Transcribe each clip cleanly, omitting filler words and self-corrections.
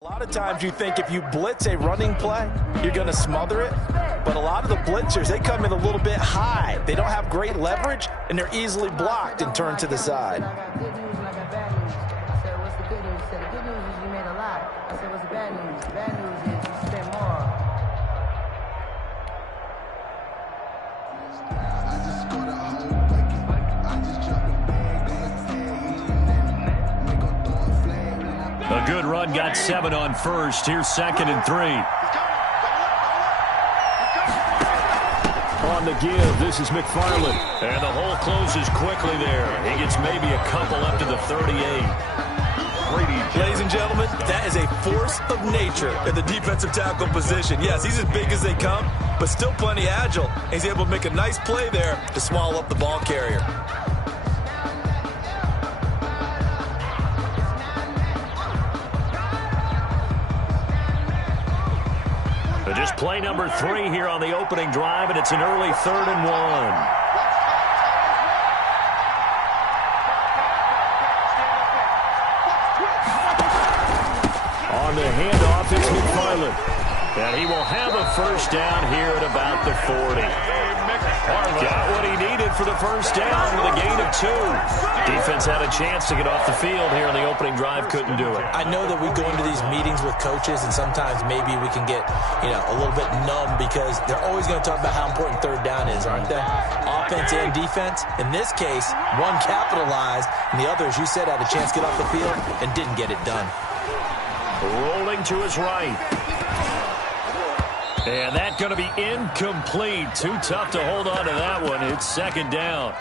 A lot of times you think if you blitz a running play, you're going to smother it. But a lot of the blitzers, they come in a little bit high. They don't have great leverage, and they're easily blocked and turned to the side. A good run, got 7 on first. Here's 2nd and 3. On the give, this is McFarland. And the hole closes quickly there. He gets maybe a couple up to the 38. Ladies and gentlemen, that is a force of nature in the defensive tackle position. Yes, he's as big as they come, but still plenty agile. He's able to make a nice play there to swallow up the ball carrier. Just play number 3 here on the opening drive, and it's an early 3rd and 1. On the handoff, it's McFarland. And he will have a first down here at about the 40. Got what he needed for the first down with a gain of 2. Defense had a chance to get off the field here on the opening drive, couldn't do it. I know that we go into these meetings with coaches, and sometimes maybe we can get, a little bit numb because they're always going to talk about how important 3rd down is, aren't they? Offense and defense. In this case, one capitalized, and the other, as you said, had a chance to get off the field and didn't get it done. Rolling to his right. And that's going to be incomplete. Too tough to hold on to that one. It's 2nd down.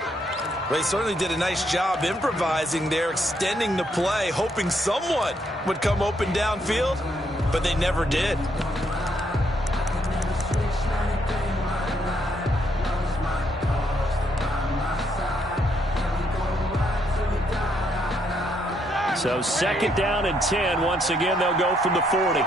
They certainly did a nice job improvising there, extending the play, hoping someone would come open downfield, but they never did. So 2nd down and 10. Once again, they'll go from the 40.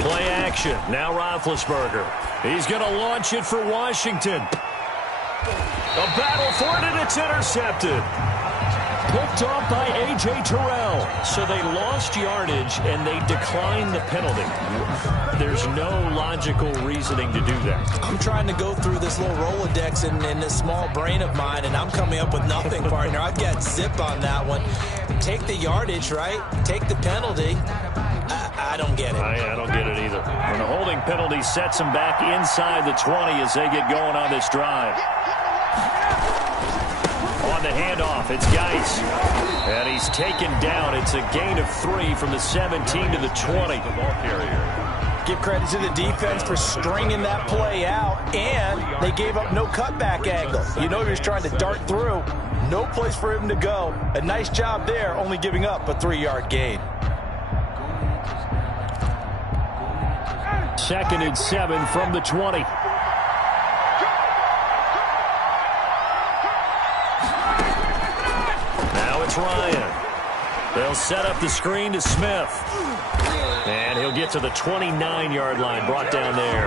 Play action. Now Roethlisberger. He's going to launch it for Washington. A battle for it, and it's intercepted. Picked off by A.J. Terrell. So they lost yardage, and they declined the penalty. There's no logical reasoning to do that. I'm trying to go through this little Rolodex in this small brain of mine, and I'm coming up with nothing, partner. I've got zip on that one. Take the yardage, right? Take the penalty. I don't get it. I don't get it either. And the holding penalty sets them back inside the 20 as they get going on this drive. On the handoff, it's Geis. And he's taken down. It's a gain of 3 from the 17 to the 20. Give credit to the defense for stringing that play out, and they gave up no cutback angle. He was trying to dart through. No place for him to go. A nice job there, only giving up a 3-yard gain. 2nd and 7 from the 20. Now it's Ryan. They'll set up the screen to Smith. And he'll get to the 29-yard line, brought down there.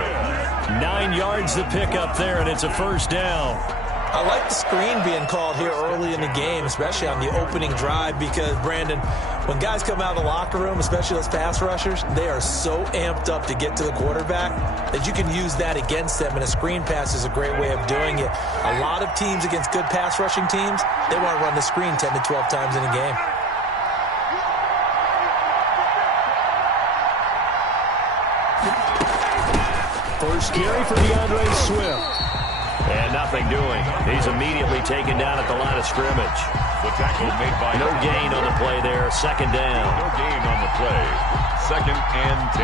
9 yards to pick up there, and it's a first down. I like the screen being called here early in the game, especially on the opening drive, because, Brandon, when guys come out of the locker room, especially those pass rushers, they are so amped up to get to the quarterback that you can use that against them, and a screen pass is a great way of doing it. A lot of teams against good pass rushing teams, they want to run the screen 10 to 12 times in a game. First carry for DeAndre Swift. And nothing doing. He's immediately taken down at the line of scrimmage. The tackle made by no gain on the play there. 2nd down. No gain on the play. 2nd and 10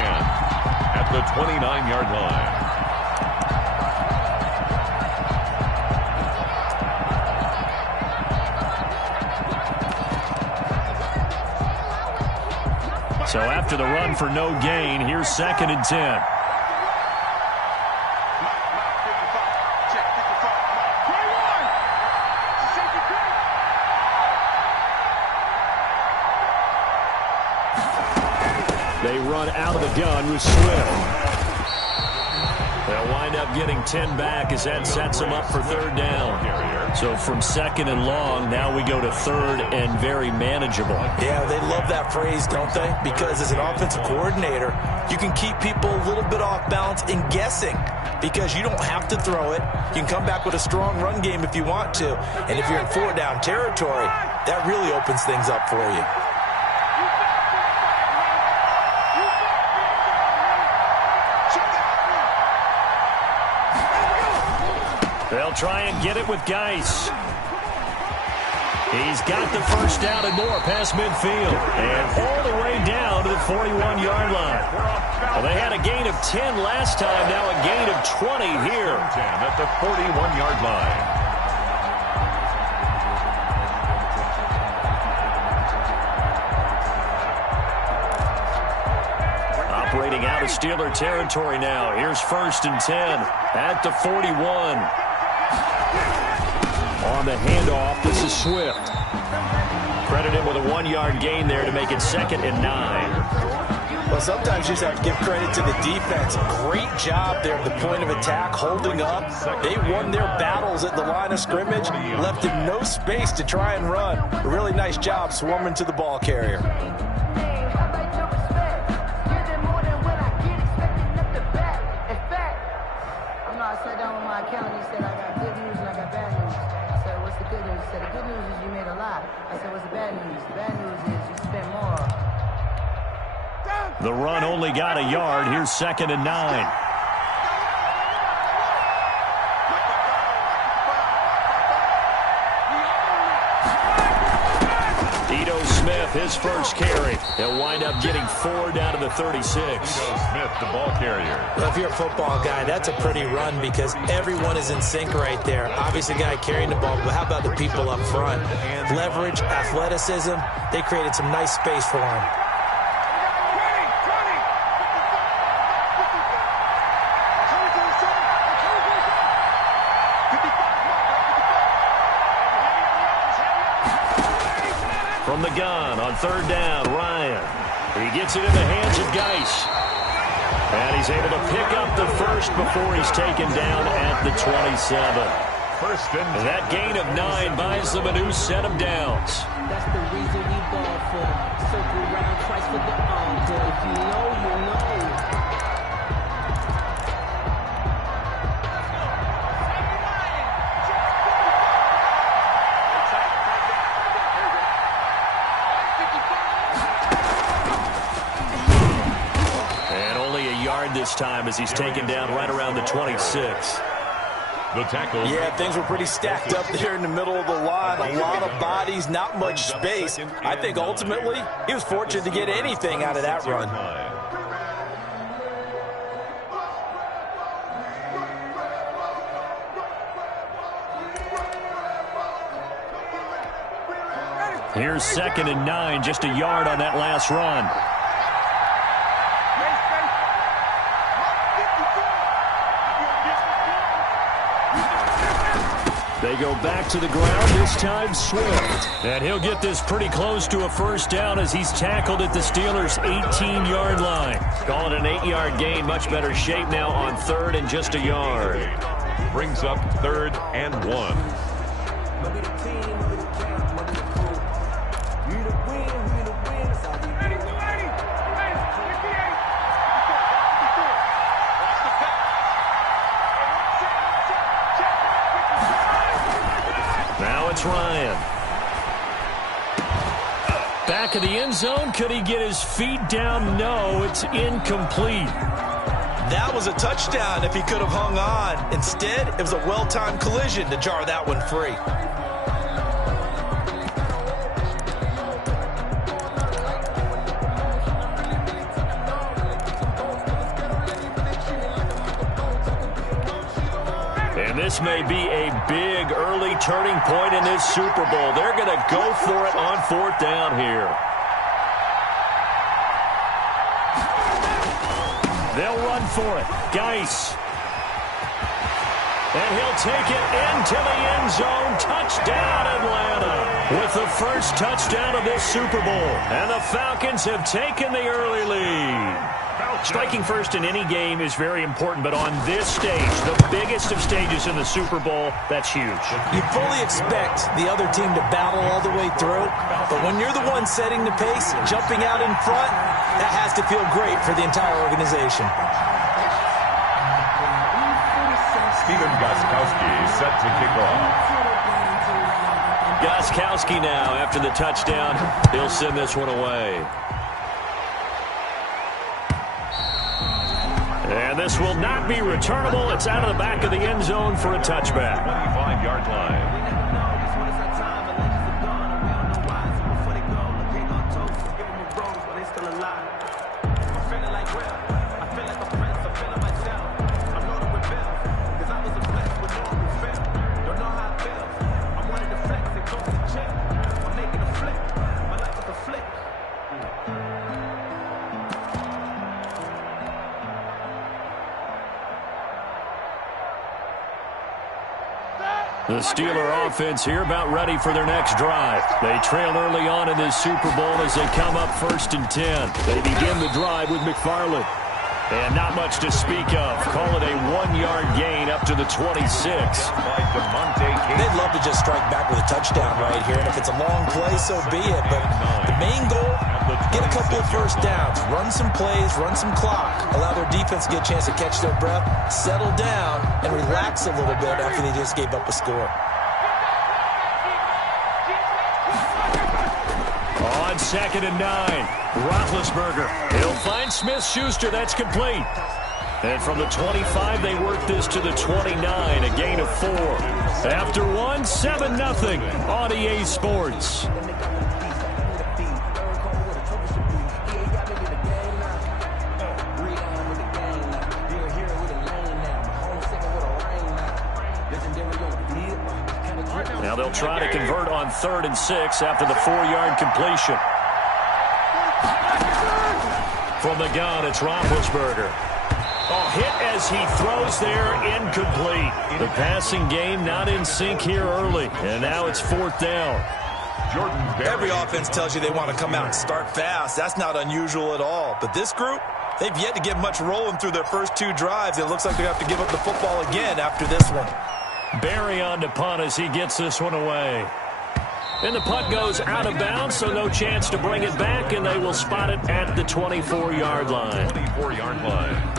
at the 29-yard line. So after the run for no gain, here's 2nd and 10. They run out of the gun with Swift. They'll They'll wind up getting 10 back as that sets them up for third down. So from second and long, now we go to third and very manageable. Yeah, they love that phrase, don't they? Because as an offensive coordinator, you can keep people a little bit off balance and guessing because you don't have to throw it. You can come back with a strong run game if you want to. And if you're in four down territory, that really opens things up for you. They'll try and get it with Geis. He's got the first down and more past midfield. And all the way down to the 41-yard line. Well, they had a gain of 10 last time, now a gain of 20 here. 10 at the 41-yard line. Operating out of Steeler territory now. Here's first and 10 at the 41. On the handoff, this is Swift. Credited with a 1-yard gain there to make it 2nd and 9. Well, sometimes you just have to give credit to the defense. Great job there at the point of attack, holding up. They won their battles at the line of scrimmage, left them no space to try and run. A really nice job swarming to the ball carrier. The run only got a yard. Here's 2nd and 9. Ito Smith, his first carry. He'll wind up getting 4 down to the 36. Ito Smith, the ball carrier. Well, if you're a football guy, that's a pretty run because everyone is in sync right there. Obviously, guy carrying the ball, but how about the people up front? Leverage, athleticism, they created some nice space for him. From the gun on third down, Ryan. He gets it in the hands of Geis. And he's able to pick up the first before he's taken down at the 27. And that gain of 9 buys them a new set of downs. That's the reason we ball for. Circle around twice for the boy. If you know, you know. This time as he's taken down right around the 26. The tackle. Yeah, things were pretty stacked up there in the middle of the line. A lot of bodies, not much space. I think ultimately he was fortunate to get anything out of that run. Here's 2nd and 9, just a yard on that last run. They go back to the ground, this time Swift. And he'll get this pretty close to a first down as he's tackled at the Steelers' 18-yard line. Call it an 8-yard gain, much better shape now on third and just a yard. Brings up 3rd and 1. It's Ryan. Back of the end zone. Could he get his feet down? No, it's incomplete. That was a touchdown if he could have hung on. Instead, it was a well-timed collision to jar that one free. And this may be a big early turning point in this Super Bowl. They're going to go for it on 4th down here. They'll run for it. Geis. And he'll take it into the end zone. Touchdown, Atlanta. With the first touchdown of this Super Bowl. And the Falcons have taken the early lead. Striking first in any game is very important, but on this stage, the biggest of stages in the Super Bowl, that's huge. You fully expect the other team to battle all the way through, but when you're the one setting the pace, jumping out in front, that has to feel great for the entire organization. Steven Gostkowski set to kick off. Gostkowski now, after the touchdown, he'll send this one away. And this will not be returnable. It's out of the back of the end zone for a touchback. 25-yard line. The Steeler offense here about ready for their next drive. They trail early on in this Super Bowl as they come up 1st and 10. They begin the drive with McFarland. And not much to speak of. Call it a 1-yard gain up to the 26. They'd love to just strike back with a touchdown right here. And if it's a long play, so be it. But the main goal, get a couple of first downs, run some plays, run some clock, allow their defense to get a chance to catch their breath, settle down, and relax a little bit after they just gave up a score. On 2nd and 9, Roethlisberger. He'll find Smith-Schuster. That's complete. And from the 25, they work this to the 29, a gain of 4. After one, 7-0 on EA Sports. Now they'll try to convert on 3rd and 6 after the 4-yard completion. From the gun, it's Roethlisberger. Oh, hit as he throws there, incomplete. The passing game not in sync here early, and now it's 4th down. Every offense tells you they want to come out and start fast. That's not unusual at all. But this group, they've yet to get much rolling through their first 2 drives. It looks like they have to give up the football again after this one. Barry on to punt as he gets this one away. And the punt goes out of bounds, so no chance to bring it back, and they will spot it at the 24-yard line. 24-yard line.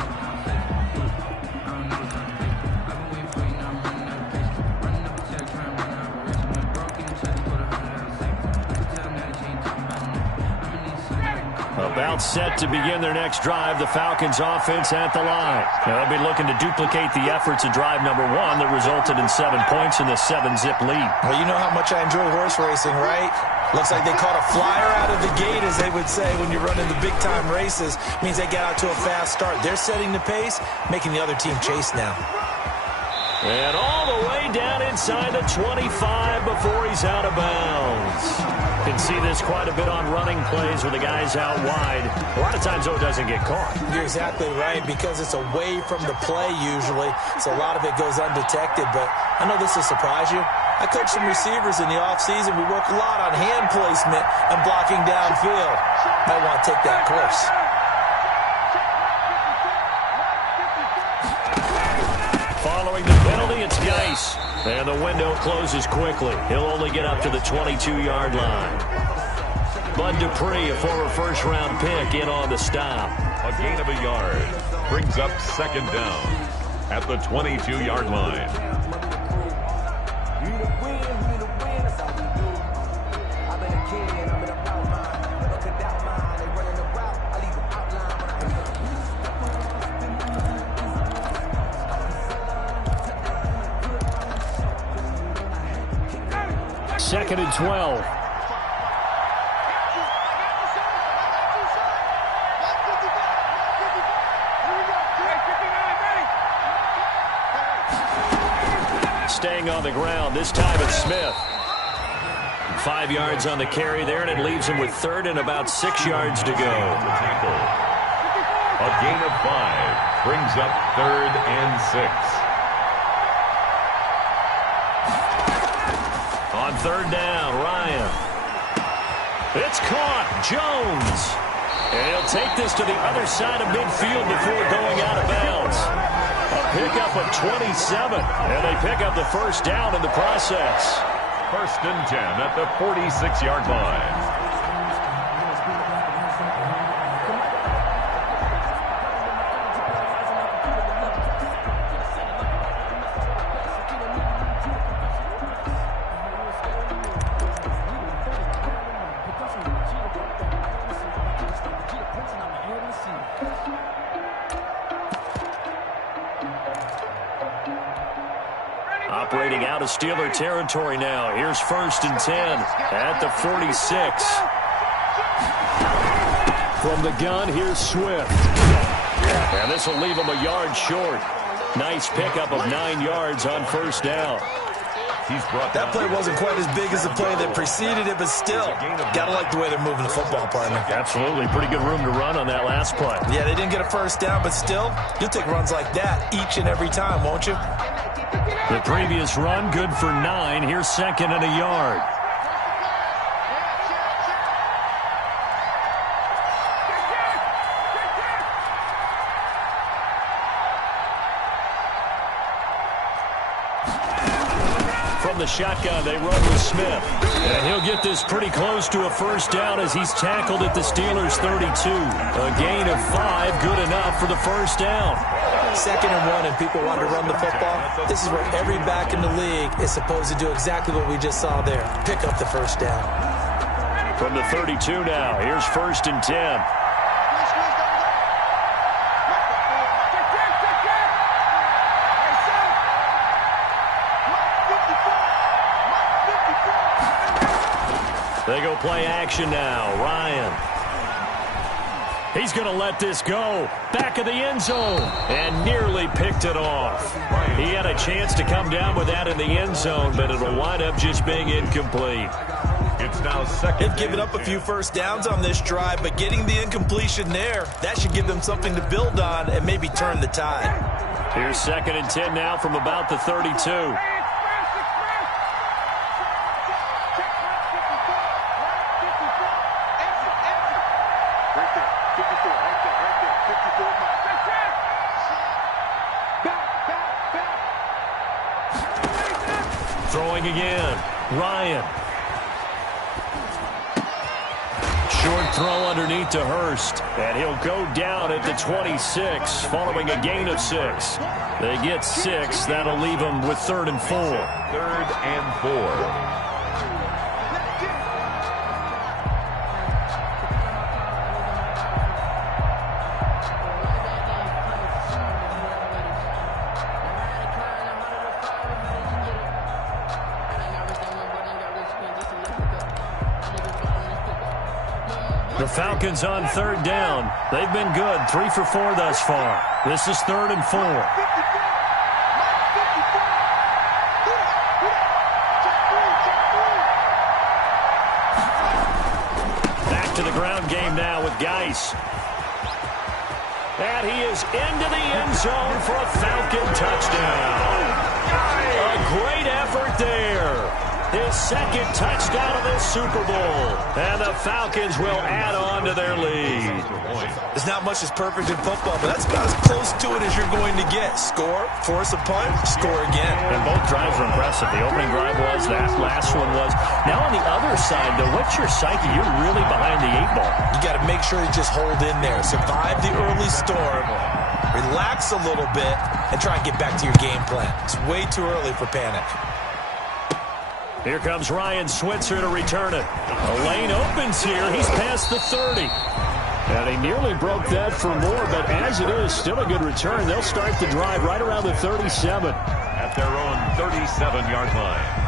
About set to begin their next drive, the Falcons offense at the line. Now they'll be looking to duplicate the efforts of drive number 1 that resulted in 7 points in the 7-zip lead. Well, you know how much I enjoy horse racing, right? Looks like they caught a flyer out of the gate, as they would say when you're running the big-time races. Means they get out to a fast start. They're setting the pace, making the other team chase now. And all the way down inside the 25 before he's out of bounds. Can see this quite a bit on running plays where the guy's out wide. A lot of times, though, it doesn't get caught. You're exactly right, because it's away from the play usually, so a lot of it goes undetected. But I know this will surprise you. I coach some receivers in the offseason. We work a lot on hand placement and blocking downfield. Might want to take that course. Following the penalty, it's Geis. And the window closes quickly. He'll only get up to the 22-yard line. Bud Dupree, a former first-round pick, in on the stop. A gain of a yard. Brings up 2nd down at the 22-yard line. Second and 12. Staying on the ground. This time it's Smith. 5 yards on the carry there, and it leaves him with 3rd and about 6 yards to go. A gain of 5 brings up 3rd and 6. On 3rd down, Ryan. It's caught. Jones. And he'll take this to the other side of midfield before going out of bounds. A pickup of 27, and they pick up the first down in the process. 1st and 10 at the 46-yard line. Operating out of Steeler territory now. Here's 1st and 10 at the 46. From the gun, here's Swift. And this will leave him a yard short. Nice pickup of 9 yards on 1st down. That play wasn't quite as big as the play that preceded it, but still, got to like the way they're moving the football, partner. Absolutely. Pretty good room to run on that last play. Yeah, they didn't get a 1st down, but still, you'll take runs like that each and every time, won't you? The previous run, good for 9. Here's 2nd and a yard. From the shotgun, they run with Smith. And he'll get this pretty close to a 1st down as he's tackled at the Steelers' 32. A gain of 5, good enough for the 1st down. 2nd and 1, and people want to run the football. This is where every back in the league is supposed to do exactly what we just saw there. Pick up the 1st down. From the 32 now, here's 1st and 10. They go play action now. Ryan. He's going to let this go. Back of the end zone. And nearly picked it off. He had a chance to come down with that in the end zone, but it'll wind up just being incomplete. It's now 2nd. They've given up a few 1st downs on this drive, but getting the incompletion there, that should give them something to build on and maybe turn the tide. Here's 2nd and 10 now from about the 32. Throwing again. Ryan. Short throw underneath to Hurst. And he'll go down at the 26 following a gain of 6. They get 6. That'll leave them with 3rd and 4. 3rd and 4. The Falcons on 3rd down. They've been good. 3 for 4 thus far. This is 3rd and 4. Back to the ground game now with Geis. And he is into the end zone for a Falcon touchdown. A great effort there. His 2nd touchdown of this Super Bowl. And the Falcons will add on to their lead. There's not much that's perfect in football, but that's about as close to it as you're going to get. Score, force a punt, score again. And both drives were impressive. The opening drive was, that last one was. Now on the other side, though, what's your psyche? You're really behind the 8 ball. You got to make sure you just hold in there. Survive the early storm. Relax a little bit and try and get back to your game plan. It's way too early for panic. Here comes Ryan Switzer to return it. A lane opens here. He's past the 30. And he nearly broke that for more, but as it is, still a good return. They'll start the drive right around the 37. At their own 37-yard line.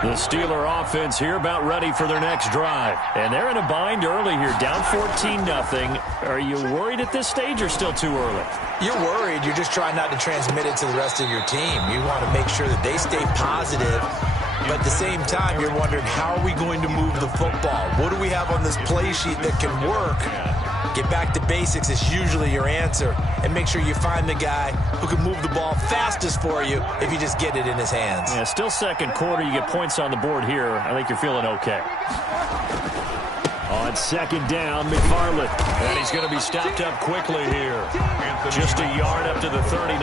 The Steeler offense here about ready for their next drive. And they're in a bind early here, down 14-0. Are you worried at this stage or still too early? You're worried. You're just trying not to transmit it to the rest of your team. You want to make sure that they stay positive. But at the same time, you're wondering, how are we going to move the football? What do we have on this play sheet that can work Get back to basics is usually your answer, and make sure you find the guy who can move the ball fastest for you if you just get it in his hands. Yeah, still second quarter. You get points on the board here. I think you're feeling okay. On second down, McFarland. And he's going to be stopped up quickly here. Just a yard up to the 39.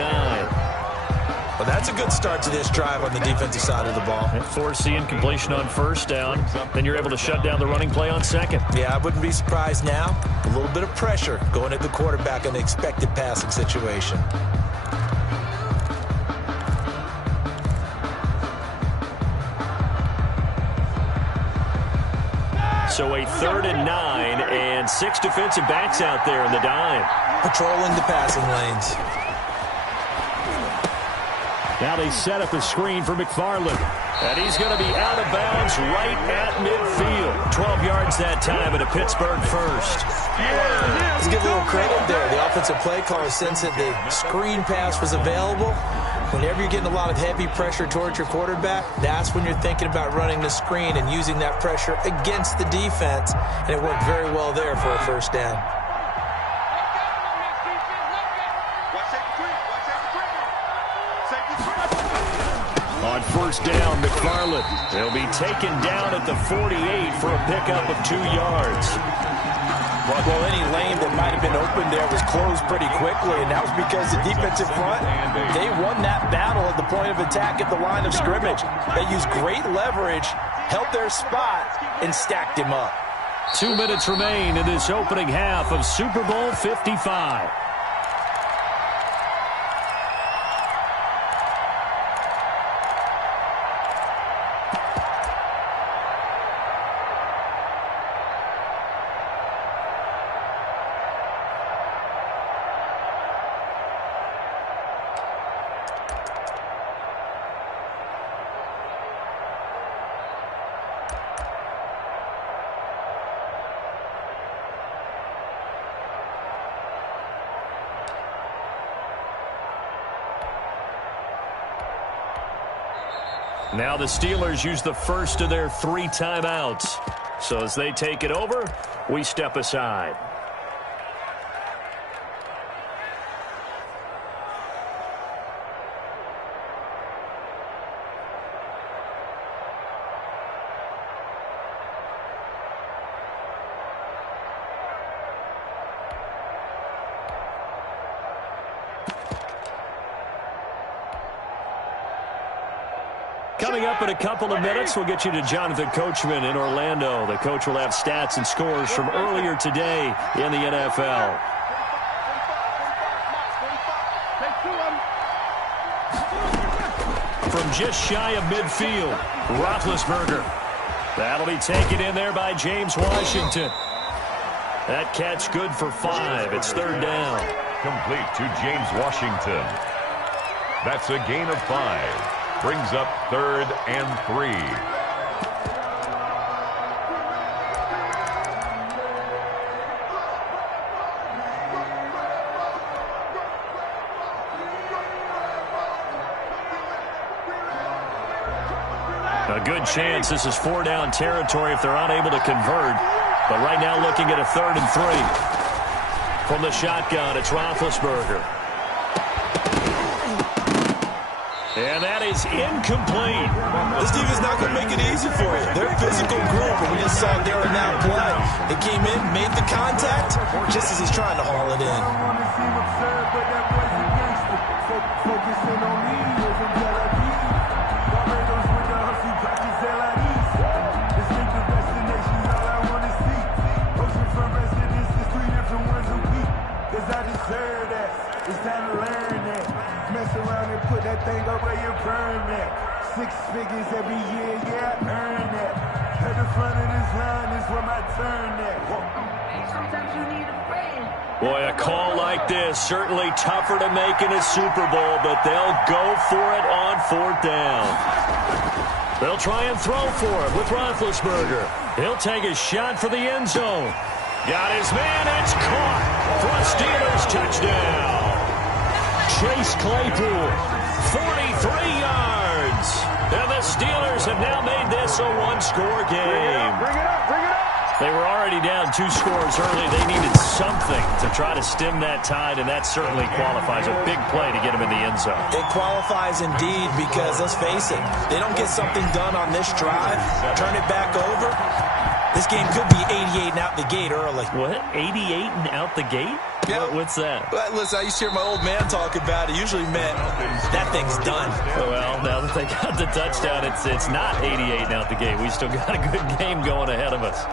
Well, that's a good start to this drive on the defensive side of the ball. Forcing incompletion on first down. Then you're able to shut down the running play on second. Yeah, I wouldn't be surprised now. A little bit of pressure going at the quarterback in an expected passing situation. So a 3rd and 9 and 6 defensive backs out there in the dime. Patrolling the passing lanes. Now they set up a screen for McFarland. And he's going to be out of bounds right at midfield. 12 yards that time and a Pittsburgh first. Let's give a little credit there. The offensive play caller sensed that the screen pass was available. Whenever you're getting a lot of heavy pressure towards your quarterback, that's when you're thinking about running the screen and using that pressure against the defense. And it worked very well there for a first down. On first down, McFarland. They'll be taken down at the 48 for a pickup of 2 yards. Well, any lane that might have been open there was closed pretty quickly, and that was because the defensive front, they won that battle at the point of attack at the line of scrimmage. They used great leverage, held their spot, and stacked him up. 2 minutes remain in this opening half of Super Bowl 55. Now the Steelers use the first of their 3 timeouts. So as they take it over, we step aside. Coming up in a couple of minutes, we'll get you to Jonathan Coachman in Orlando. The coach will have stats and scores from earlier today in the NFL. From just shy of midfield, Roethlisberger. That'll be taken in there by James Washington. That catch good for 5. It's 3rd down. Complete to James Washington. That's a gain of 5. Brings up 3rd and 3. A good chance this is 4-down territory if they're unable to convert. But right now looking at a 3rd and 3. From the shotgun, it's Roethlisberger. And that is incomplete. This defense is not going to make it easy for you. They're a physical group, and we just saw Darren now play. It came in, made the contact, just as he's trying to haul it in. It's time to learn that. Mess around and put that thing up where you burn that. 6 figures every year, yeah, I earn that. At the front of this line is where my turn at. Sometimes you need a friend. Boy, a call like this, certainly tougher to make in a Super Bowl, but they'll go for it on 4th down. They'll try and throw for it with Roethlisberger. He'll take a shot for the end zone. Got his man, it's caught for a Steelers touchdown. Chase Claypool, 43 yards. And the Steelers have now made this a 1-score game. Bring it up, bring it up. They were already down 2 scores early. They needed something to try to stem that tide, and that certainly qualifies. A big play to get them in the end zone. It qualifies indeed because, let's face it, they don't get something done on this drive, turn it back over, this game could be 88 and out the gate early. What? 88 and out the gate? Yep. What's that? Listen, I used to hear my old man talk about it. Usually meant that thing's done. Well, now that they got the touchdown, it's not 88 and out the gate. We still got a good game going ahead of us.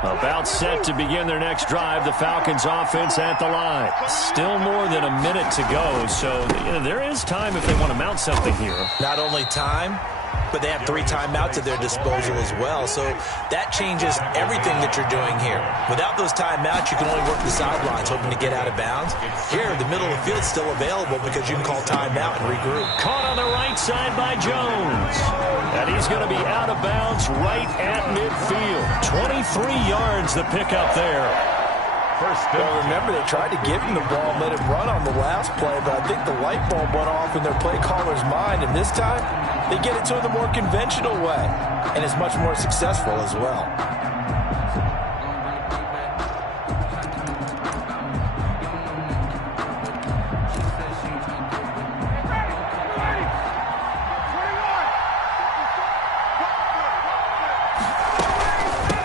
About set to begin their next drive, the Falcons offense at the line. Still more than a minute to go, so there is time if they want to mount something here. Not only time, but they have 3 timeouts at their disposal as well, so that changes everything that you're doing here. Without those timeouts, you can only work the sidelines, hoping to get out of bounds. Here, the middle of the field's still available because you can call timeout and regroup. Caught on the right side by Jones. And he's going to be out of bounds right at midfield. 23 yards the pickup there. Well, remember, they tried to give him the ball and let him run on the last play, but I think the light bulb went off in their play caller's mind, and this time, they get it to him the more conventional way, and it's much more successful as well.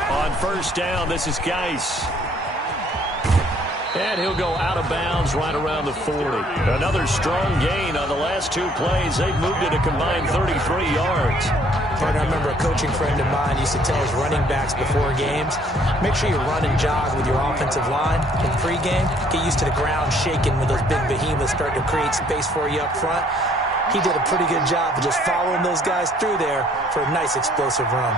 On first down, this is Geis. And he'll go out of bounds right around the 40. Another strong gain on the last 2 plays. They've moved it a combined 33 yards. I remember a coaching friend of mine used to tell his running backs before games, make sure you run and jog with your offensive line in pregame. Get used to the ground shaking when those big behemoths start to create space for you up front. He did a pretty good job of just following those guys through there for a nice explosive run.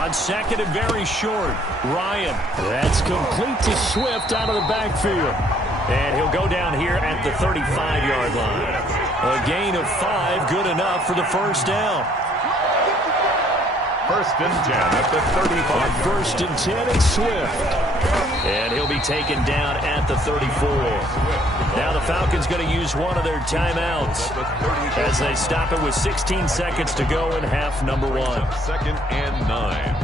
On second and very short, Ryan. That's complete to Swift out of the backfield. And he'll go down here at the 35-yard line. A gain of 5, good enough for the first down. First and 10 at the 35. First and 10, it's Swift. And he'll be taken down at the 34. Now the Falcons going to use one of their timeouts as they stop it with 16 seconds to go in half number 1. Second and 9.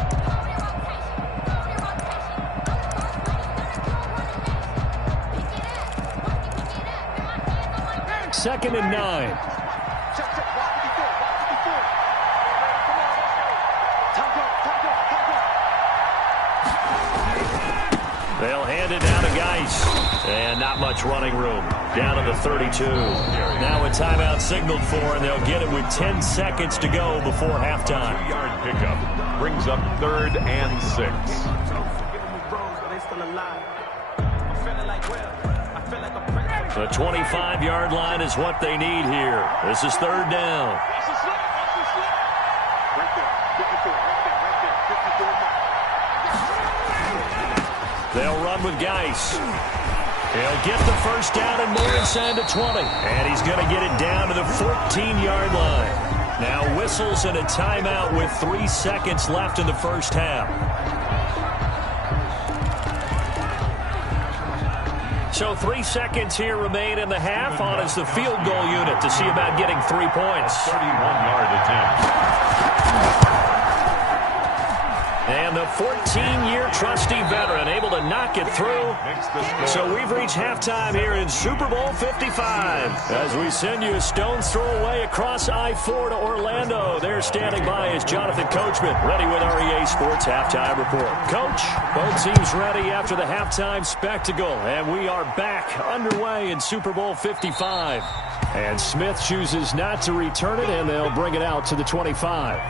Second and 9. They'll hand it down to Geis. And not much running room. Down to the 32. Now a timeout signaled for, and they'll get it with 10 seconds to go before halftime. 2-yard pickup brings up 3rd and 6. The 25-yard line is what they need here. This is 3rd down. They'll run with Geis. He'll get the first down and more inside the 20. And he's going to get it down to the 14-yard line. Now whistles and a timeout with 3 seconds left in the first half. So 3 seconds here remain in the half. On is the field goal unit to see about getting 3 points. 31-yard attempt. And the 14-year trusty veteran able to knock it through. So we've reached halftime here in Super Bowl 55. As we send you a stone's throw away across I-4 to Orlando. There standing by is Jonathan Coachman, ready with our EA Sports Halftime Report. Coach, both teams ready after the halftime spectacle. And we are back underway in Super Bowl 55. And Smith chooses not to return it, and they'll bring it out to the 25.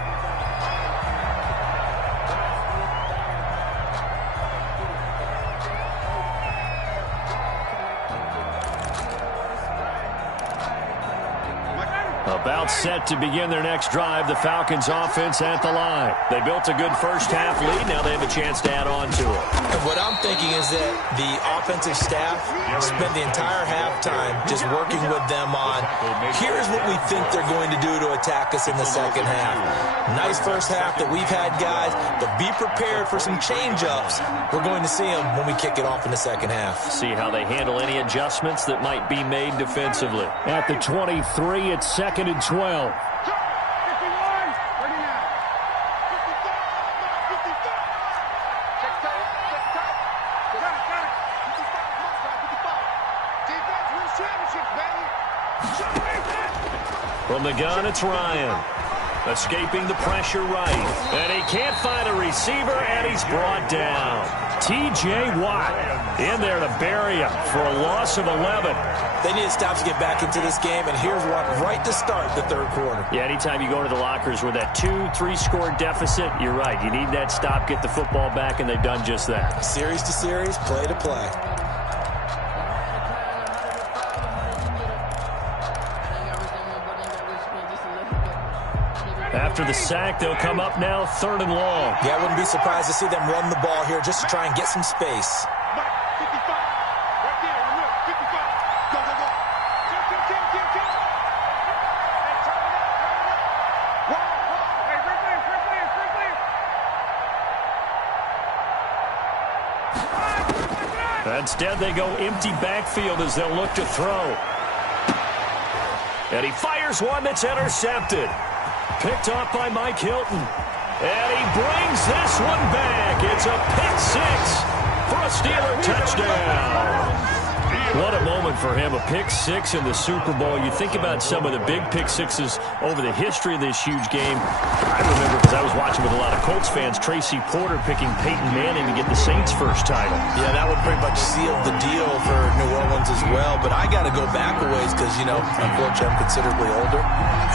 About set to begin their next drive, the Falcons offense at the line. They built a good first half lead. Now they have a chance to add on to it. And What I'm thinking is that the offensive staff spent the entire halftime just working with them on, here's what we think they're going to do to attack us in the second half. Nice first half that we've had, guys, but be prepared for some change-ups. We're going to see them when we kick it off in the second half. See how they handle any adjustments that might be made defensively. At the 23, it's 2nd and 12. From the gun, it's Ryan. Escaping the pressure right. And he can't find a receiver, and he's brought down. T.J. Watt in there to bury him for a loss of 11. They need to stop to get back into this game, and here's one right to start the third quarter. Yeah, anytime you go to the lockers with that 2-3 score deficit, you're right. You need that stop, get the football back, and they've done just that. Series to series, play to play. After the sack, they'll come up now 3rd and long. Yeah, I wouldn't be surprised to see them run the ball here just to try and get some space. Instead, they go empty backfield as they'll look to throw. And he fires one that's intercepted. Picked off by Mike Hilton. And he brings this one back. It's a pick six for a Steeler touchdown. What a moment for him, a pick six in the Super Bowl. You think about some of the big pick sixes over the history of this huge game. I remember, because I was watching with a lot of Colts fans, Tracy Porter picking Peyton Manning to get the Saints' first title. Yeah, that would pretty much seal the deal for New Orleans as well. But I got to go back a ways because, unfortunately, I'm considerably older.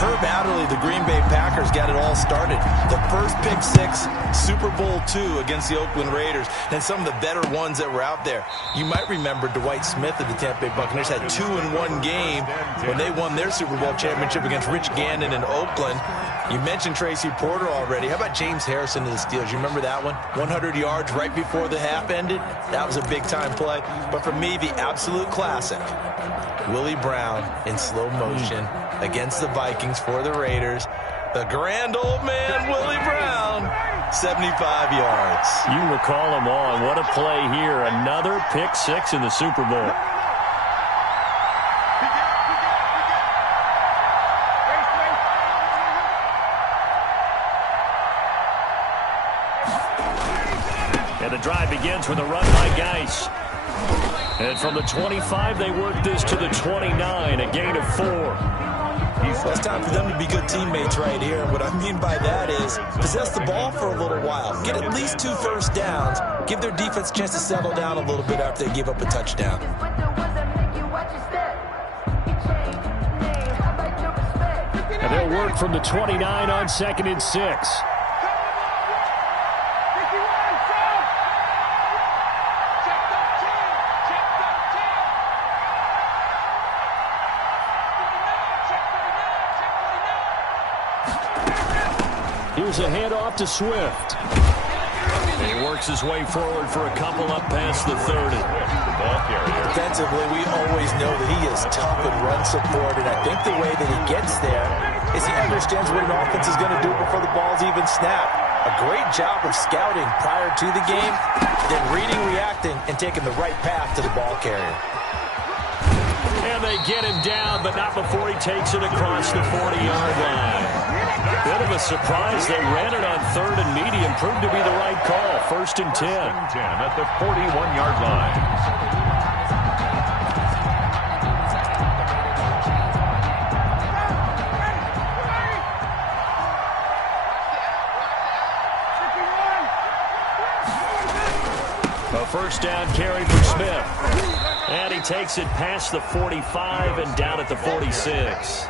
Herb Adderley, the Green Bay Packers, got it all started. The first pick six, Super Bowl II against the Oakland Raiders, and some of the better ones that were out there. You might remember Dwight Smith of the Tampa Bay Buccaneers had 2-in-1 game when they won their Super Bowl championship against Rich Gannon in Oakland. You mentioned Tracy Porter already. How about James Harrison of the Steelers? You remember that one? 100 yards right before the half ended. That was a big-time play. But for me, the absolute classic, Willie Brown in slow motion against the Vikings for the Raiders. The grand old man, Willie Brown, 75 yards. You recall them all. What a play here. Another pick six in the Super Bowl. And the drive begins with a run by Geis. And from the 25, they work this to the 29, a gain of 4. Well, it's time for them to be good teammates right here. What I mean by that is possess the ball for a little while. Get at least 2 first downs. Give their defense a chance to settle down a little bit after they give up a touchdown. And they'll work from the 29 on 2nd and 6. Here's a handoff to Swift. He works his way forward for a couple up past the 30. Defensively, we always know that he is tough in run support, and I think the way that he gets there is he understands what an offense is going to do before the ball's even snapped. A great job of scouting prior to the game, then reading, reacting, and taking the right path to the ball carrier. And they get him down, but not before he takes it across the 40-yard line. Bit of a surprise. They ran it on 3rd and medium. Proved to be the right call. 1st and 10. At the 41-yard line. A first down carry for Smith. And he takes it past the 45 and down at the 46.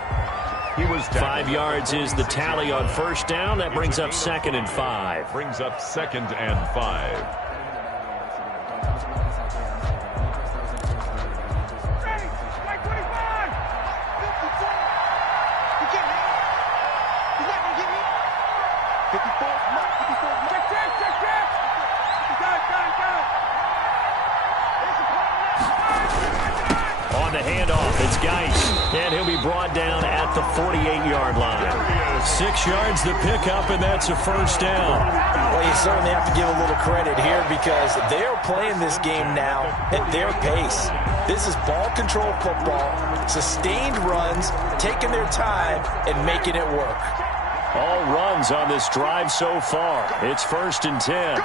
He was 5 yards is the tally on first down. That brings up 2nd and 5. Brings up 2nd and 5. on the handoff. It's Geis, and he'll be brought down at the 48-yard line. 6 yards to pick up, and that's a first down. Well, you certainly have to give a little credit here because they are playing this game now at their pace. This is ball control football, sustained runs, taking their time, and making it work. All runs on this drive so far. It's 1st and 10.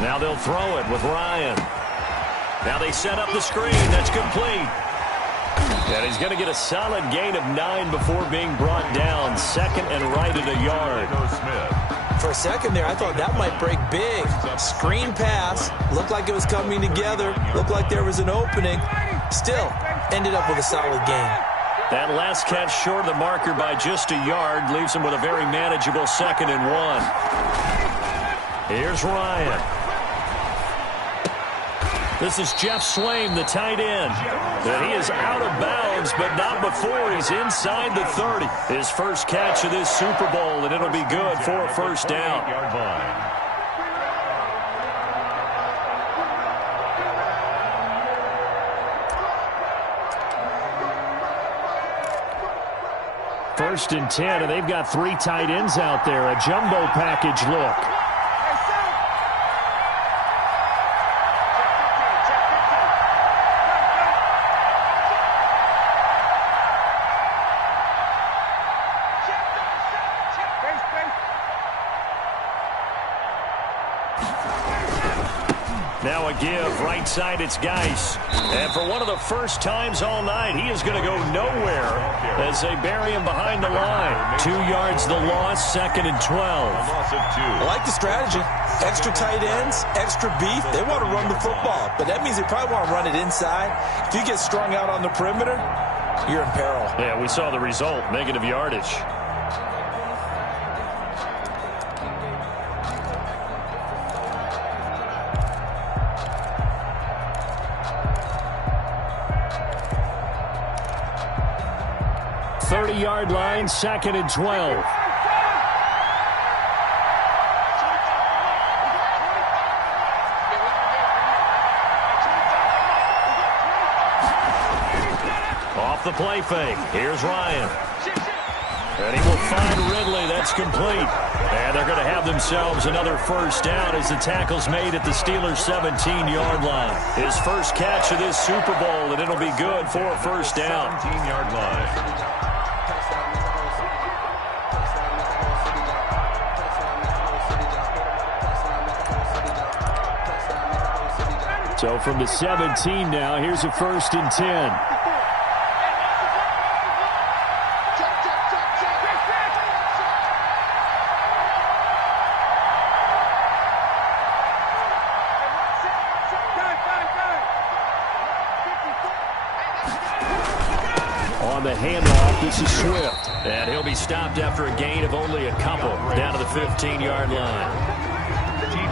Now they'll throw it with Ryan. Now they set up the screen. That's complete. And he's going to get a solid gain of 9 before being brought down. 2nd and right at a yard. For a second there, I thought that might break big. Screen pass. Looked like it was coming together. Looked like there was an opening. Still, ended up with a solid gain. That last catch short of the marker by just a yard leaves him with a very manageable 2nd and 1. Here's Ryan. This is Jeff Swaim, the tight end. And he is out of bounds, but not before he's inside the 30. His first catch of this Super Bowl, and it'll be good for a first down. First and 10, and they've got 3 tight ends out there. A jumbo package look. Now a give, right side, it's Geis. And for one of the first times all night, he is going to go nowhere as they bury him behind the line. 2 yards the loss, 2nd and 12. I like the strategy. Extra tight ends, extra beef. They want to run the football, but that means they probably want to run it inside. If you get strung out on the perimeter, you're in peril. Yeah, we saw the result, negative yardage. Yard line, 2nd and 12. Off the play fake. Here's Ryan. And he will find Ridley. That's complete. And they're going to have themselves another first down as the tackle's made at the Steelers' 17-yard line. His first catch of this Super Bowl, and it'll be good for a first down. 17-yard line. So from the 17 now, here's a 1st and 10. On the handoff, this is Swift. And he'll be stopped after a gain of only a couple down to the 15-yard line.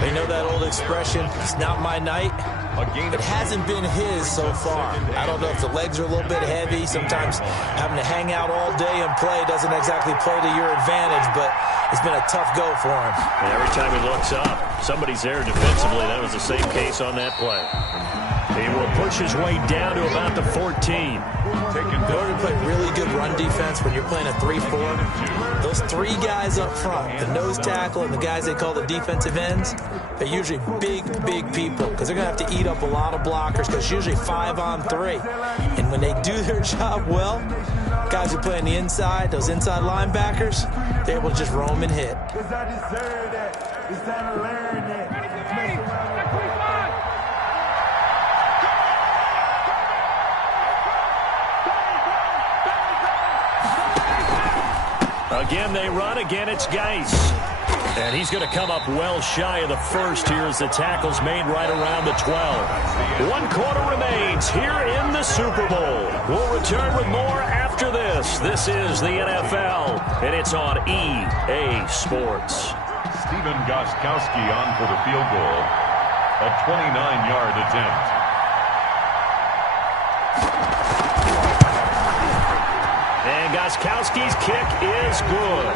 You know that old expression, it's not my night? It hasn't been his so far. I don't know if the legs are a little bit heavy. Sometimes having to hang out all day and play doesn't exactly play to your advantage, but it's been a tough go for him. And every time he looks up, somebody's there defensively. That was the same case on that play. He will push his way down to about the 14. In order to play really good run defense when you're playing a 3-4, those 3 guys up front, the nose tackle and the guys they call the defensive ends, they're usually big people because they're going to have to eat up a lot of blockers because it's usually 5-on-3. And when they do their job well, guys who play on the inside, those inside linebackers, they're able to just roam and hit. Because I deserve that. It's time to learn that. Again, they run. Again, it's Geis. And he's going to come up well shy of the first here as the tackle's made right around the 12. 1 quarter remains here in the Super Bowl. We'll return with more after this. This is the NFL, and it's on EA Sports. Stephen Gostkowski on for the field goal. A 29-yard attempt. And Gostkowski's kick is good.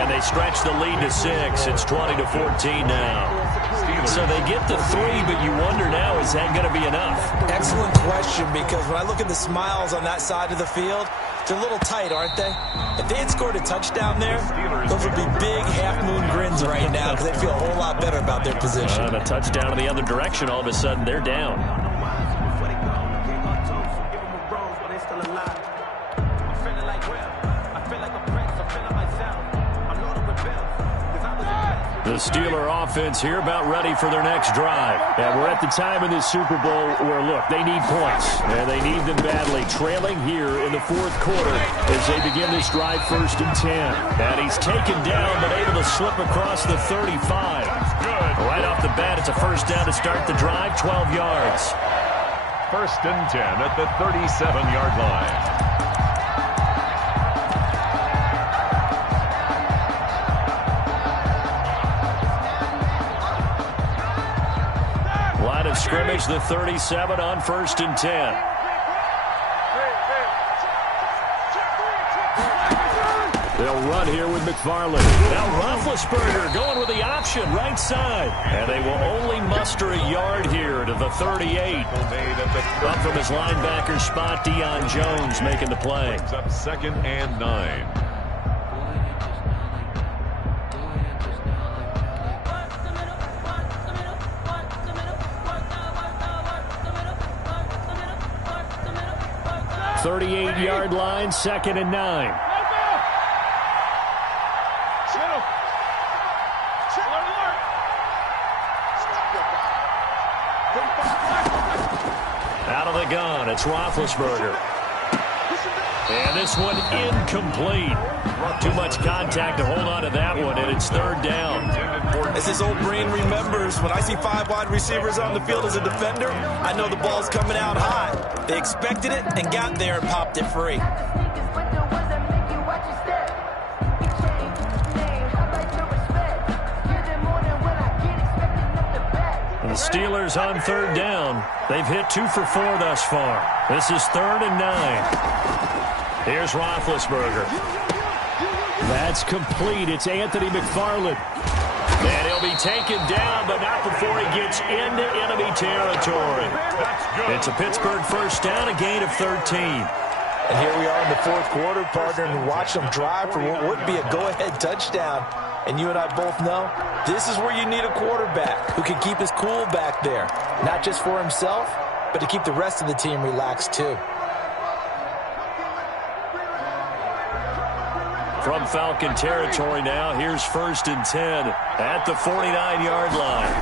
And they they stretch the lead to 6. It's 20-14 now. So they get the 3, but you wonder now, is that going to be enough? Excellent question, because when I look at the smiles on that side of the field, they're a little tight, aren't they? If they had scored a touchdown there, those would be big half-moon grins right now because they feel a whole lot better about their position. And a touchdown in the other direction, all of a sudden they're down. The Steeler offense here about ready for their next drive. And we're at the time in this Super Bowl where, look, they need points. And they need them badly. Trailing here in the fourth quarter as they begin this drive 1st and 10. And he's taken down but able to slip across the 35. Right off the bat, it's a first down to start the drive, 12 yards. 1st and 10 at the 37-yard line. Line of scrimmage, the 37 on 1st and 10. They'll run here with McFarland. Now Roethlisberger going with the option, right side. And they will only muster a yard here to the 38. Up from his linebacker spot, Deion Jones making the play. Brings up 2nd and 9. Yard line, 2nd and 9. Out of the gun, it's Roethlisberger. And this one incomplete. Too much contact to hold on to that one, and it's 3rd down. As his old brain remembers, when I see 5 wide receivers on the field as a defender, I know the ball's coming out high. They expected it and got there and popped it free. The Steelers on 3rd down. They've hit 2 for 4 thus far. This is 3rd and 9. Here's Roethlisberger. That's complete. It's Anthony McFarland. And he'll be taken down, but not before he gets into enemy territory. It's a Pittsburgh first down, a gain of 13. And here we are in the fourth quarter, partner, and watch them drive for what would be a go-ahead touchdown. And you and I both know this is where you need a quarterback who can keep his cool back there. Not just for himself, but to keep the rest of the team relaxed too. From Falcon territory now, here's 1st and 10 at the 49-yard line.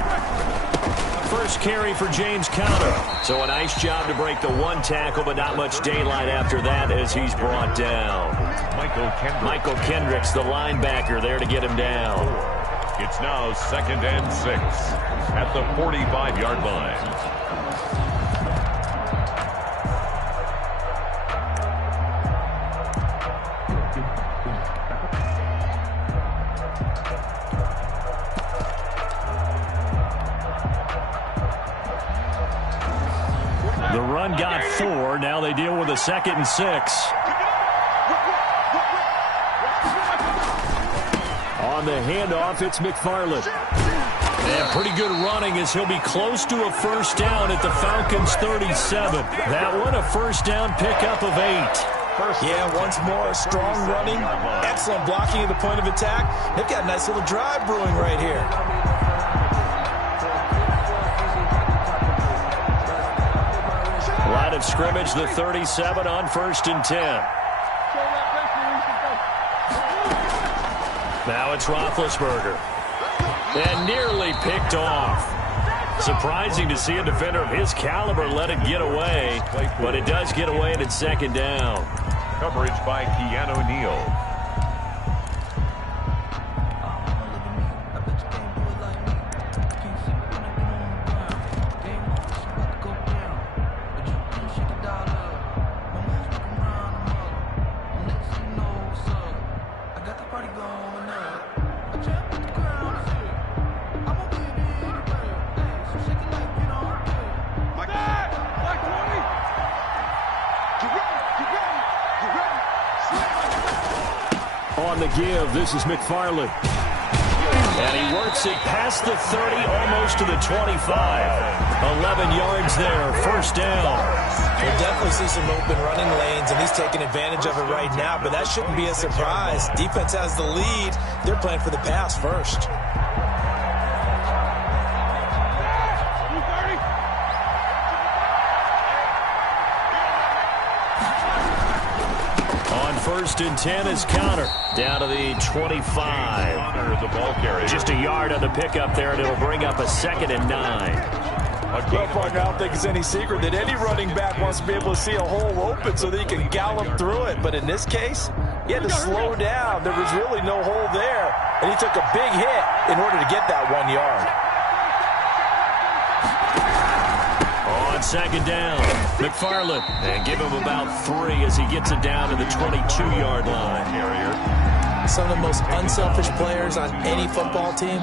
First carry for James Conner. So a nice job to break the 1 tackle, but not much daylight after that as he's brought down. Michael Kendricks, the linebacker, there to get him down. It's now 2nd and 6 at the 45-yard line. The run got 4. Now they deal with a 2nd and 6. On the handoff, it's McFarland. And pretty good running as he'll be close to a first down at the Falcons' 37. That one a first down pickup of 8. Yeah, once more, strong running, excellent blocking at the point of attack. They've got a nice little drive brewing right here. Line of scrimmage, the 37 on 1st and 10. Now it's Roethlisberger. And nearly picked off. Surprising to see a defender of his caliber let it get away, but it does get away and it's 2nd down. Coverage by Keanu Neal. on the give. This is McFarland. And he works it past the 30, almost to the 25. 11 yards there, first down. We'll definitely see some open running lanes, and he's taking advantage of it right now, but that shouldn't be a surprise. Defense has the lead. They're playing for the pass first. First and 10 is Connor down to the 25. Connor, the ball carrier. Just a yard on the pickup there, and it'll bring up a 2nd and 9. Well, partner, I don't think it's any secret that any running back wants to be able to see a hole open so that he can gallop through it. But in this case, he had to slow down. There was really no hole there, and he took a big hit in order to get that 1 yard. On 2nd down, McFarland, and give him about 3 as he gets it down to the 22-yard line. Some of the most unselfish players on any football team,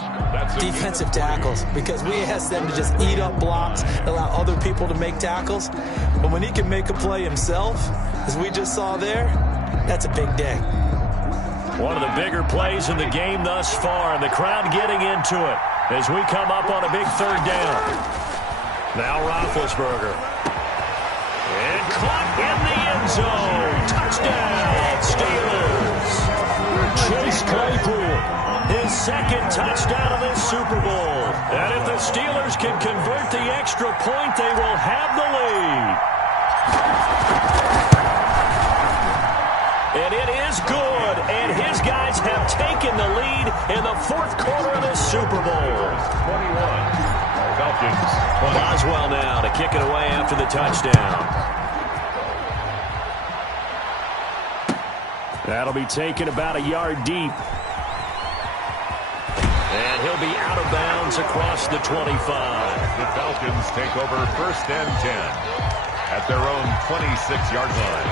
defensive tackles, because we ask them to just eat up blocks, allow other people to make tackles. But when he can make a play himself, as we just saw there, that's a big day. One of the bigger plays in the game thus far, and the crowd getting into it as we come up on a big 3rd down. Now Roethlisberger. And caught in the end zone. Touchdown, Steelers. Chase Claypool, his 2nd touchdown of this Super Bowl. And if the Steelers can convert the extra point, they will have the lead. And it is good. And his guys have taken the lead in the 4th quarter of this Super Bowl. 21. Falcons. Boswell now to kick it away after the touchdown. That'll be taken about a yard deep. And he'll be out of bounds across the 25. The Falcons take over 1st and 10 at their own 26-yard line.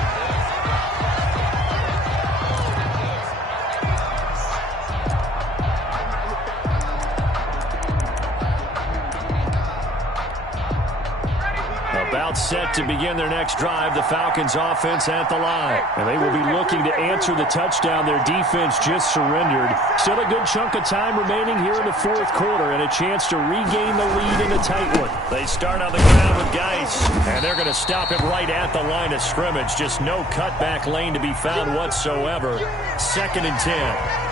About set to begin their next drive, the Falcons offense at the line. And they will be looking to answer the touchdown their defense just surrendered. Still a good chunk of time remaining here in the 4th quarter and a chance to regain the lead in a tight one. They start on the ground with Geis, and they're going to stop him right at the line of scrimmage. Just no cutback lane to be found whatsoever. 2nd and 10.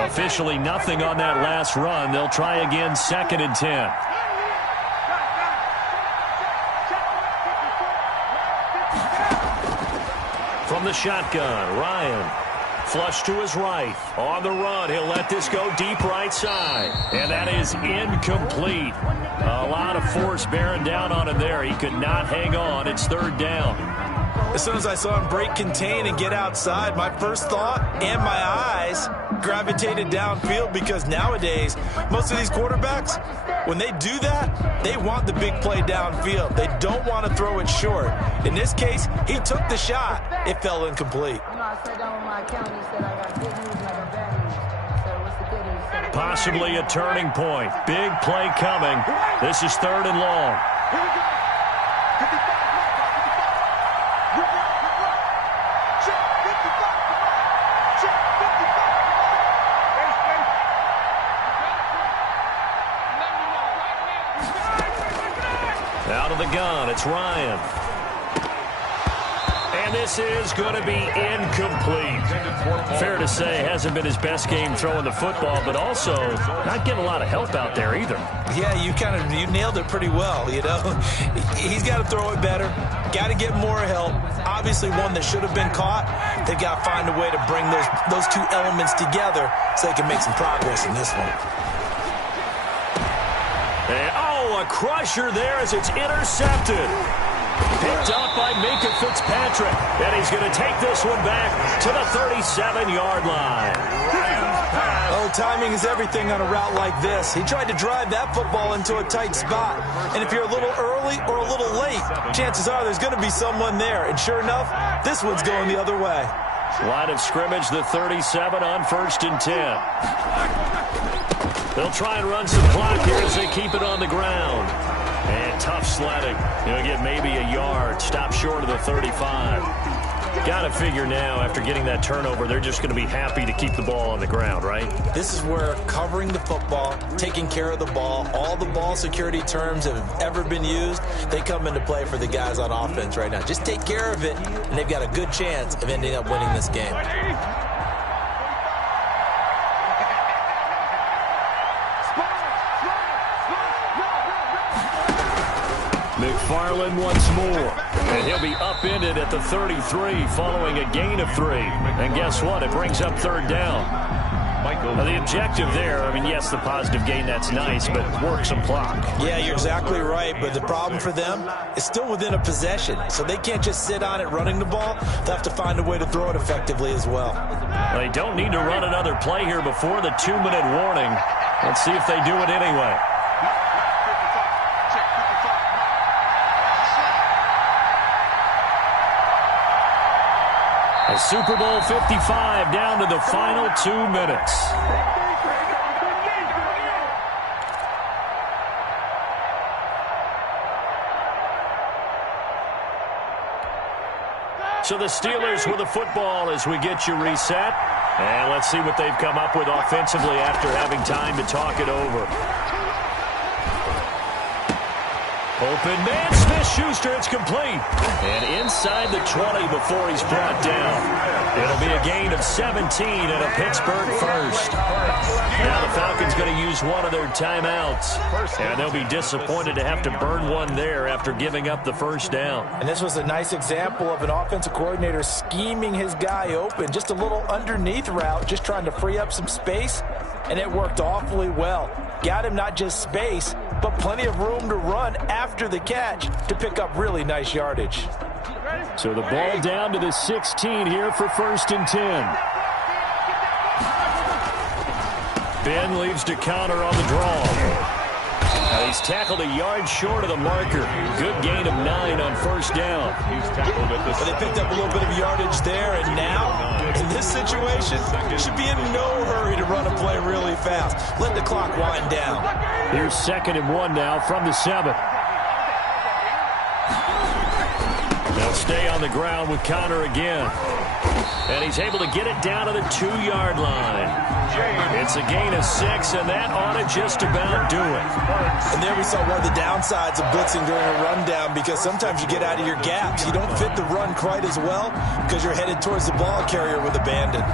Officially nothing on that last run. They'll try again, 2nd and 10. From the shotgun, Ryan. Flush to his right. On the run, he'll let this go deep right side. And that is incomplete. A lot of force bearing down on him there. He could not hang on. It's 3rd down. As soon as I saw him break contain and get outside, my first thought and my eyes gravitated downfield, because nowadays, most of these quarterbacks, when they do that, they want the big play downfield. They don't want to throw it short. In this case, he took the shot. It fell incomplete. Possibly a turning point. Big play coming. This is 3rd and long. Out of the gun, it's Ryan. And this is going to be incomplete. Fair to say, hasn't been his best game throwing the football, but also not getting a lot of help out there either. Yeah, you nailed it pretty well, you know. He's got to throw it better. Got to get more help. Obviously one that should have been caught. They've got to find a way to bring those two elements together so they can make some progress in this one. And, a crusher there as it's intercepted. Picked up by Minka Fitzpatrick. And he's going to take this one back to the 37-yard line. Oh, timing is everything on a route like this. He tried to drive that football into a tight spot. And if you're a little early or a little late, chances are there's going to be someone there. And sure enough, this one's going the other way. Line of scrimmage, the 37 on 1st and 10. They'll try and run some clock here as they keep it on the ground. And tough sledding. He'll get maybe a yard. Stop short of the 35. Got to figure now, after getting that turnover, they're just going to be happy to keep the ball on the ground, right? This is where covering the football, taking care of the ball, all the ball security terms that have ever been used, they come into play for the guys on offense right now. Just take care of it, and they've got a good chance of ending up winning this game. McFarland once more. And he'll be upended at the 33 following a gain of 3. And guess what? It brings up 3rd down. Now, the objective there, I mean, yes, the positive gain, that's nice, but work some clock. Yeah, you're exactly right. But the problem for them is still within a possession. So they can't just sit on it running the ball. They'll have to find a way to throw it effectively as well. They don't need to run another play here before the 2-minute warning. Let's see if they do it anyway. A Super Bowl 55 down to the final 2 minutes. So the Steelers with the football as we get you reset. And let's see what they've come up with offensively after having time to talk it over. Open man, Smith-Schuster, it's complete. And inside the 20 before he's brought down. It'll be a gain of 17 and a Pittsburgh first. Now the Falcons going to use one of their timeouts. And they'll be disappointed to have to burn one there after giving up the first down. And this was a nice example of an offensive coordinator scheming his guy open. Just a little underneath route, just trying to free up some space. And it worked awfully well. Got him not just space, but plenty of room to run after the catch to pick up really nice yardage. So the ball down to the 16 here for 1st and 10. Ben leaves to counter on the draw. He's tackled a yard short of the marker. Good gain of 9 on 1st down. But they picked up a little bit of yardage there, and now, in this situation, you should be in no hurry to run a play really fast. Let the clock wind down. Here's 2nd and 1 now from the 7. They'll stay on the ground with Connor again. And he's able to get it down to the 2-yard line. It's a gain of 6, and that ought to just about do it. And there we saw one of the downsides of blitzing during a rundown, because sometimes you get out of your gaps. You don't fit the run quite as well because you're headed towards the ball carrier with abandon.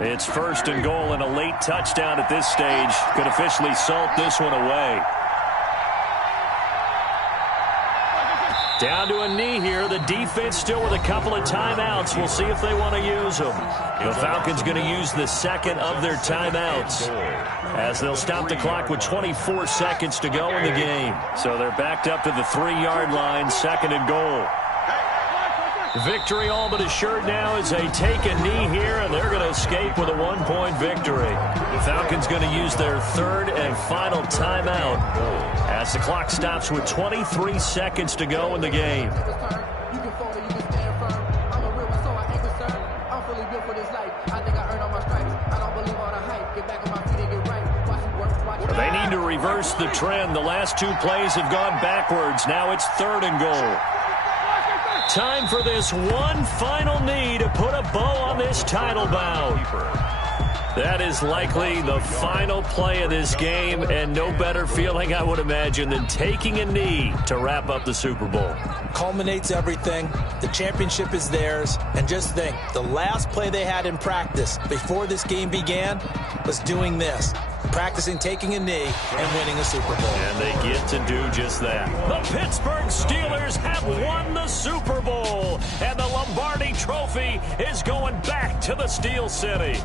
It's 1st and goal, and a late touchdown at this stage could officially salt this one away. Down to a knee here. The defense still with a couple of timeouts. We'll see if they want to use them. The Falcons going to use the 2nd of their timeouts as they'll stop the clock with 24 seconds to go in the game. So they're backed up to the 3-yard line, 2nd and goal. Victory all but assured now as they take a knee here, and they're going to escape with a 1-point victory. The Falcons going to use their 3rd and final timeout as the clock stops with 23 seconds to go in the game. They need to reverse the trend. The last 2 plays have gone backwards. Now it's 3rd and goal. Time for this one final knee to put a bow on this title bout. That is likely the final play of this game, and no better feeling, I would imagine, than taking a knee to wrap up the Super Bowl. Culminates everything. The championship is theirs. And just think, the last play they had in practice before this game began was doing this. Practicing taking a knee and winning a Super Bowl. And they get to do just that. The Pittsburgh Steelers have won the Super Bowl, and the Lombardi Trophy is going back to the Steel City.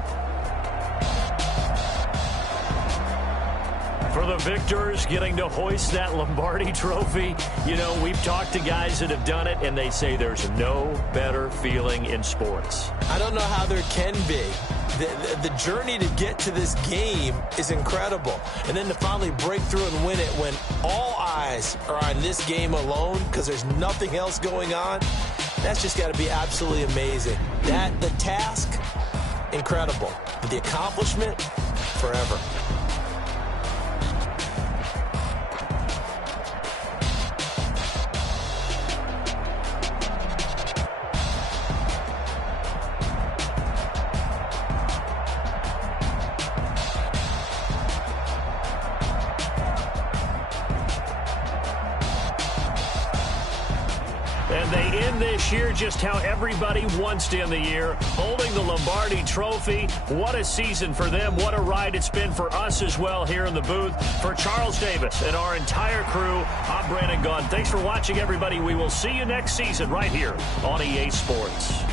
For the victors, getting to hoist that Lombardi trophy, you know, we've talked to guys that have done it, and they say there's no better feeling in sports. I don't know how there can be. The journey to get to this game is incredible. And then to finally break through and win it when all eyes are on this game alone because there's nothing else going on, that's just got to be absolutely amazing. The task, incredible. But the accomplishment, forever. And they end this year just how everybody wants to end the year, holding the Lombardi Trophy. What a season for them. What a ride it's been for us as well here in the booth. For Charles Davis and our entire crew, I'm Brandon Gaudin. Thanks for watching, everybody. We will see you next season right here on EA Sports.